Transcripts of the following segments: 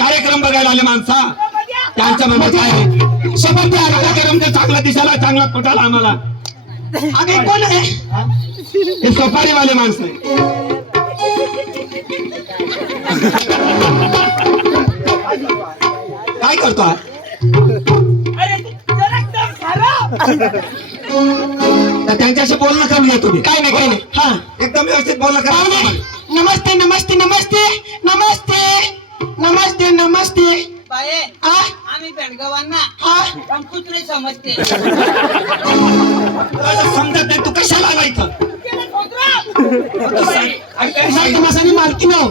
कार्यक्रम बघायला आले माणसा त्यांच्या मनात काय आहे? सोबत कार्यक्रम ते चांगला दिसायला चांगला पटायला आम्हाला. आगे कोण आहे? हे सोपारीवाले माणसं आहे. काय करतो हा? तर त्यांच्याशी बोलणं कमी आहे तुम्ही. काय नाही काय नाही. हा एकदम व्यवस्थित बोलणं करा. नमस्ते नमस्ते नमस्ते नमस्ते नमस्ते नमस्ते बाये हा आम्ही बेंडगावांना हा पण कुत्रे समजते. तुला समजत नाही तू कशाला आला इथं? तमाशानी मालकी नो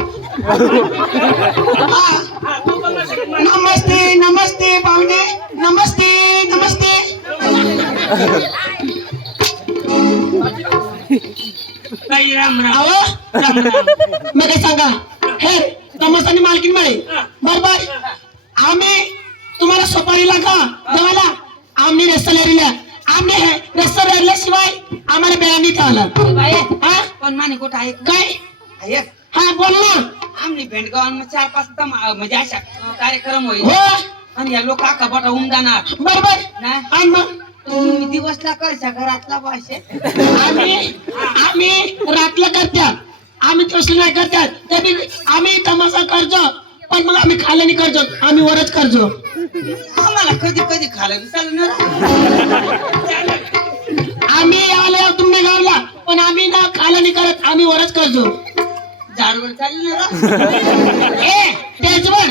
नमस्ते नमस्ते पाहुणे नमस्ते नमस्ते बाई राम राम. अहो मग काय सांगा हे तमाशानी मालकीन मिळे बरोबर आम्ही तुम्हाला सोपारीला का देवाला आम्ही रेस्टॉरंटला आम्ही हे रेस्टॉरंटला शिवाय आम्हाला बेळानी आला बाये हा पण माने कुठं आहे काय ऐक हा बोल ना आम्ही बेंडगावांना 4-5 म्हणजे अशा कार्यक्रम होईल हो आणि या लोक कपाटा होऊन जाणार बरोबर ना. आणि मग तुम्ही दिवसला करशा घरातला भाषे आम्ही रातला करतात आम्ही तसं नाही करतात ते बी आम्ही तमाशा करतो पण मग आम्ही खाल्याने करतो आम्ही वरच करतो आम्हाला कधी कधी खायला दिसायला आम्ही आले तुम्ही गावला पण आम्ही ना खाल्याने करत आम्ही वरच करतो झाडवर चाललं ना. ए तेजवर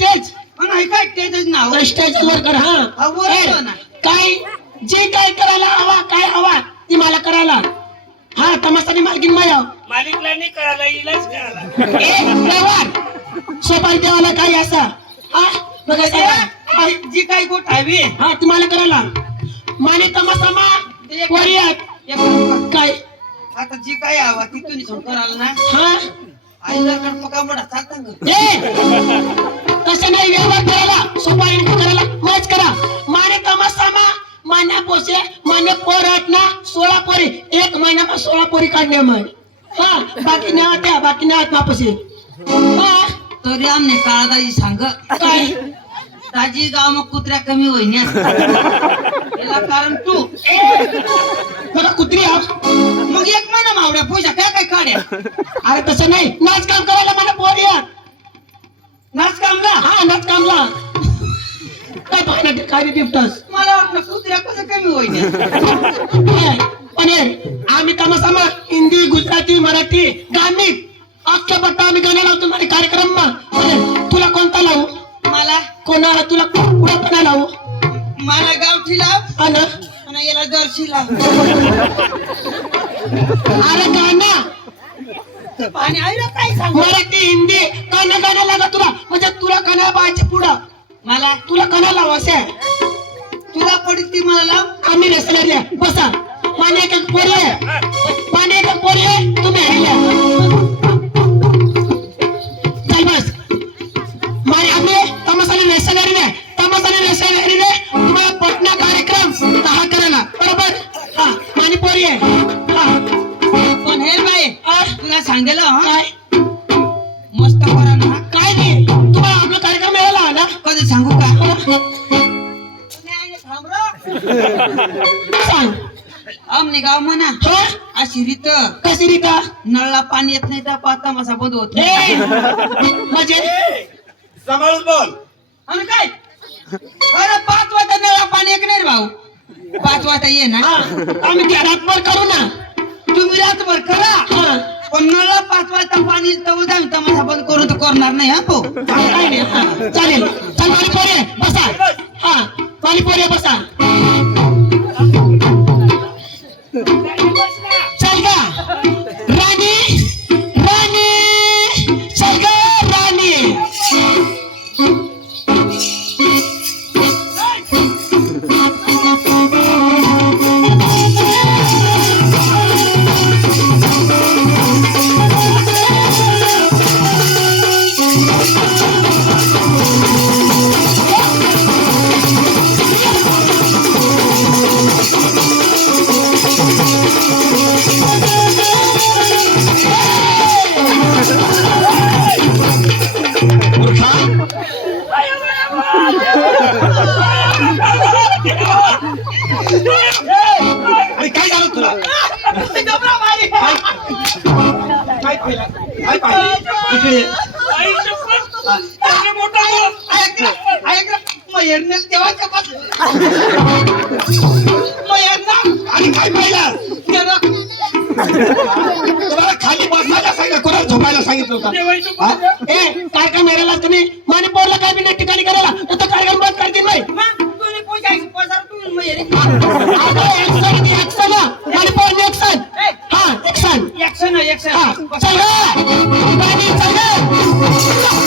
तेच पण ऐकाय तेच नाव स्टेजवर कर हा, हा वर ए, कर ना. काय जे काय करायला हवा काय हवा ती मला करायला हा तमाशाने मालकीन माया मालिकला नाही करायला इलाज करायला. ए देवार सोपारी देवाला काय असा हा बघा हा, जी काही गोट हवी हा तुम्हाला करायला माने तमाशामा वरियात काय आता जी काही हवा ती तुम्ही सोड करायला ना. हा आई जर पका मोठा चालता ए तसं नाही व्यवहार करायला सोपारी करायला मॅच करा माने तमाशामा मान्या पोसे मान्य पोरात ना 16 पोरी एक महिन्यामा 16 पोरी काढणे मग हा बाकी नाही त्या बाकी नाही वापस हा तरी आमने काळा दाजी सांग काय दाजी गाव मग कुत्र्या कमी होईन याला कारण तू बघा कुत्री हा मग 1 महिना मावड्या पोजा काय काय काढ्या अरे तसं नाही नाच काम करायला मला पोरी आहे. नाच कामला. हा नाच कामला काय पाहण्यात काय बिबटस मला वाटलं कुत्र्या कसं कमी होईन. पण आम्ही तमाशामा हिंदी गुजराती मराठी गाणित अख्ख्या पट्टा आम्ही गाणं लावतो आणि कार्यक्रम तुला कोणता लावू मला कोणाला तुला कुठं पण लावू मला गावठी लाव हा ना आणि याला जर्सी लाव. अरे गाणं आणि आईला काय सांग मराठी हिंदी गाणं गाणं लागा तुला म्हणजे तुला गाणं पाहायचे पुढं मला तुला गाणं लाव असं तुला पडती मला लाव. आम्ही रसल्या बसा माने एक पोरी आहे माने एक पोरी आहे तुम्ही हरल्या चल बस माने आम्ही तमाशाने रसल्याने तुम्हाला पटना कार्यक्रम 10 करायला बरोबर हा माने पोरी आहे हा पण हे बाई तुला सांगेल काय मस्त करा ना. काय नाही तुम्हाला आपला कार्यक्रम मिळाला ना कधी सांगू का सांग आमने गाव म्हणा हा अशी रीत कशी रीता नळला पाणी येत नाही तर पाता मासा बंद होत ए नाही. म्हणजे सांभाळून बोल. आणि काय अरे 5 वाजता नळला पाणी येत नाही रे भाऊ. 5 वाजता ये ना. हा आम्ही त्या रातभर करू ना तुम्ही रातभर करा हा पण नळला 5 वाजता पाणी तवच आम्ही तमाशा बंद करू तर करणार नाही. हा भाऊ काय नाही हा चालेल चल माली पोरे बसा हा माली पोरे बसा चल का राणी राणी चल का राणी अरे काय झालं तुला काय पाहिलं काय पाहिलं इकडे ये. आणि काय पाहिलं तुम्हाला खाली बसायला सांगितलं कोणाला झोपायला सांगितलं होतं हा? कार्यक्रम मेरायला तुम्ही माने पोरला काय बी नाही ठिकाणी करायला तर तो कार्यक्रम बंद करतील नाही ऍक्शन माने पोर ऍक्शन हा ऍक्शन हा चल रे. बाई, चल रे.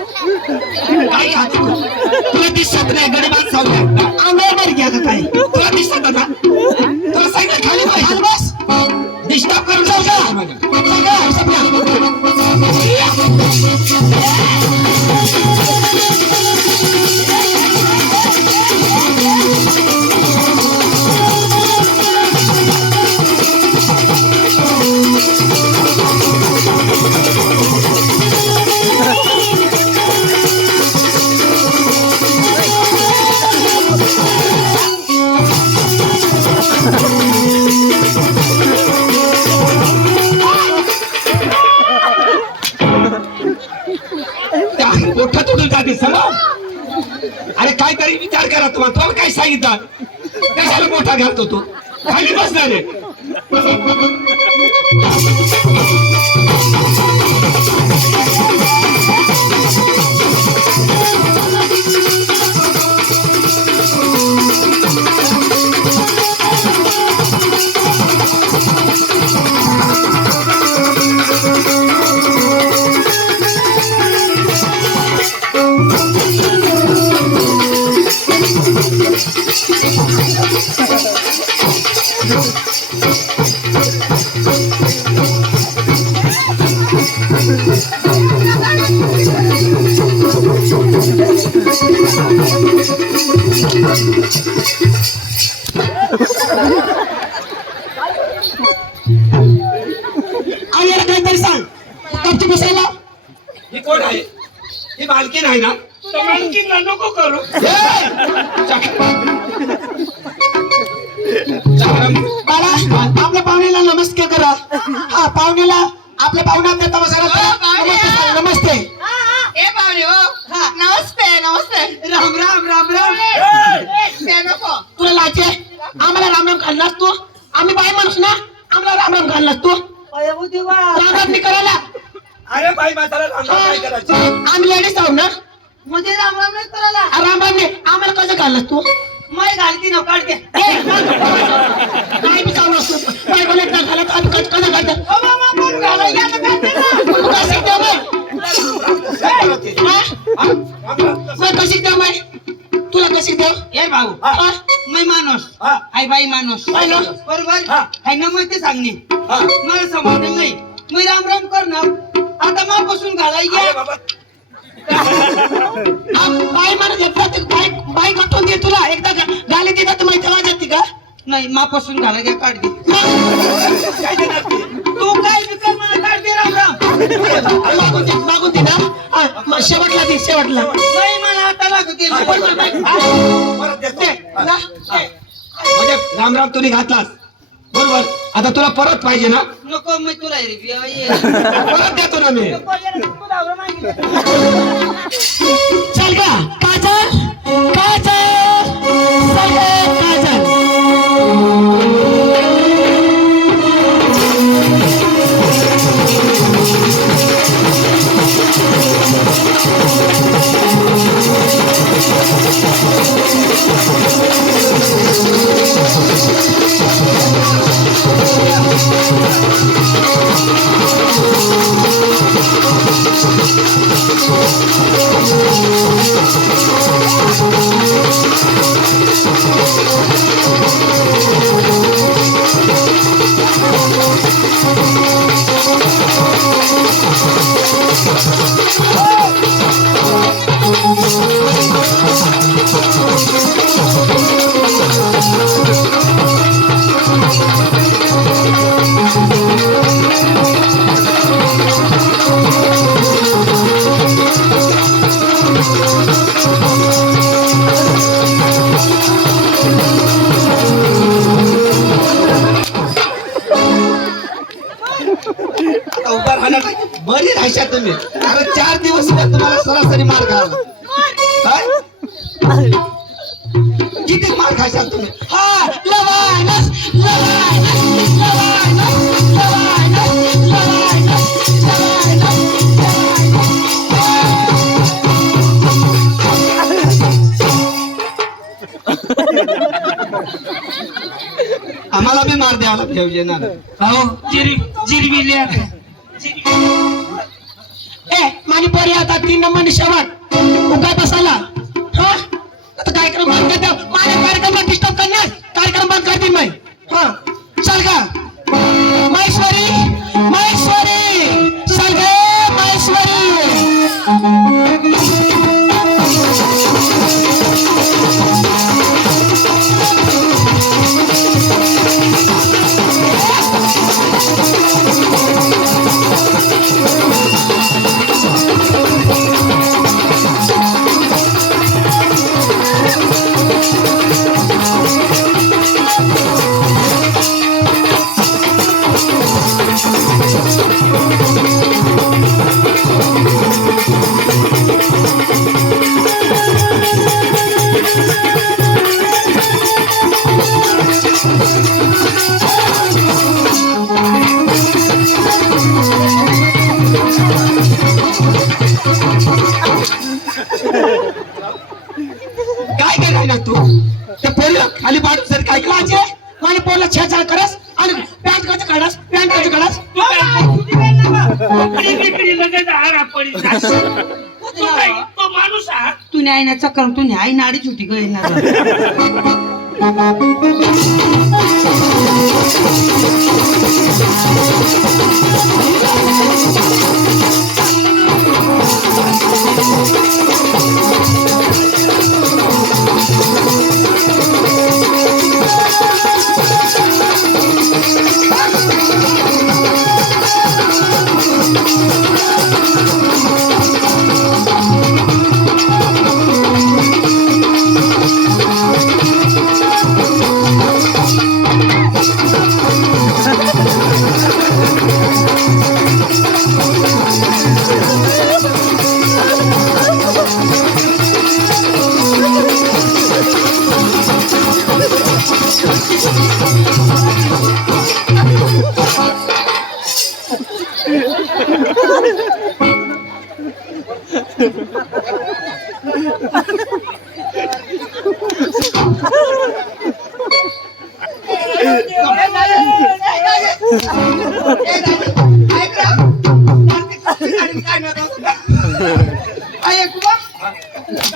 काय खात तुला दिसत नाही गडीबाज चालू आंबेडकर घ्या का काय तुला दिसत आता तुला सांगितलं खाली पाहिजे बस डिस्टर्ब करून जाऊ का मोठा तुडून जाते समज अरे काहीतरी विचार करा तुम्हाला काय सांगितलं कशाला मोठा घालतो तू खाली बसणार रे आणि याला काहीतरी सांग कपची बसायला ही कोण आहे ही मालकीन आहे ना मालकीनला नको करू बाळा आपल्या पाहुण्याला नमस्कार करा हा पाहुण्याला आपल्या पाहुण्या नमस्ते राम राम राम राम तुला लाचे आम्हाला रामराम घाललास तू आम्ही बाई माणूस ना आम्हाला रामराम घाललास तू रामराम करायला अरे बाई म्हातारा रामराम काय करायचं आम्ही लेडीज आहोत ना म्हणजे राम राम नाही करायला रामराम ने आम्हाला कसं घाललास तू मै घालती ना काढते काय बी चालू असतो काय बोलत ना घालत आम्ही कसं घालतात कशी द्या मग कशी द्या माय तुला कशी द्या ए भाऊ मै माणूस हाय बाई माणूस बरोबर हाय ना मग ते सांगणे मला समजलं नाही मी राम राम करणार आता मापासून घालायला बाई म्हणत प्रत्येक बाई कटून दे तुला एकदा गाली दिला तर माहिती वाजत का नाही मापासून घालायला काढते तू काय विचार मला काढते राम राम मागून दे ना शेवटला दे शेवटला नाही मला आता लागते म्हणजे रामराम तुम्ही घातलास बरोबर आता तुला परत पाहिजे ना नको मी तुला परत देतो ना मी चल का काजल काजल चल काजल आता उभा राहणार नाही. बरी राहायच्या तुम्ही. अरे 4 दिवस झाले तुम्हाला सरासरी मार खायला. काय? किती मार खायचा तुम्ही? हा लवायनस लवायनस लवायनस लवायनस लवायनस आम्हाला बी मार द्यायला पाहिजे ना. हो जिरविले आता ए माझी पोरी आता 3 नंबर शेवट उगा बसायला हा आता कार्यक्रम बंद कर द्या. माझ्या कार्यक्रमाला डिस्टर्ब करणार कार्यक्रम बंद कर दी मैं हा चल का महेश्वरी महेश्वरी चल गे महेश्वरी काय करायला तू त्या पोरीला खाली पाडून सर काय माझे माझ्या पोरला छेचाळ करस आणि पॅन्ट कसं काढस पॅन्ट कसं काढस तो माणूस आहात तू न्याय ना चक्कर तू न्याय नाडी छुटी गई ना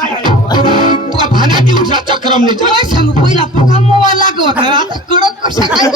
तुका भानाती उठला चक्रम ने काय सांगू पहिला पका मोवा लागत आता कडक कशा काय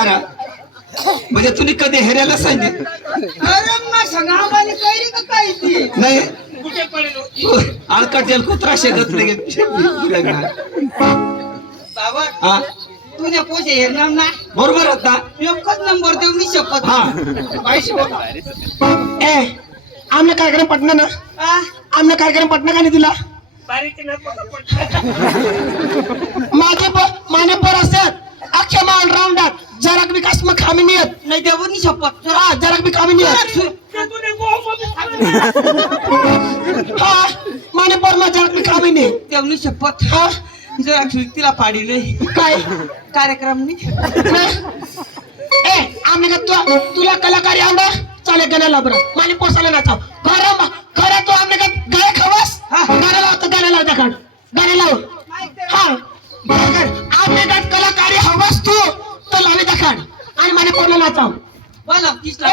अरे म्हणजे तुम्ही कधी हेरायला सांगितले अरे मग सगळ्यावाली काही का काय ती नाही कुठे पडेल होती? आळकटेल कुत्रा शेकत नाही बाबा हा तुझ्या पोचे हेरणार ना बरोबर होता एकच नंबर देऊ मी शपथ हा बाईशी बोला ए आमने कार्यक्रम पटना ना आ, आमने कार्यक्रम पटना का नाही तुला बारीक न पकडलं. माने पर असतात अख्ख्या ऑलराऊंडात जरा बी कस मग खामी नाही येत नाही देऊ नी शपथ हा जरा बी कामी नाही येत ते तुझे गोवामध्ये सांगितलं. हा माने पर मा जरा बी कामी नाही देऊ नी शपथ हा जरा तिला पाडीले काय कार्यक्रम नी ए आमने का तुला कलाकारी आवडा चाले गाण्याला बरं माने पोसायला नाचाव खरं तू आमने का गाय खवस गाणं लावतो गाणं लाव त्याकडं गाणं लाव हा आमने का कलाकारी हवस तू तर लावी दाखड आणि माने पोरला नाचाव बोला किसला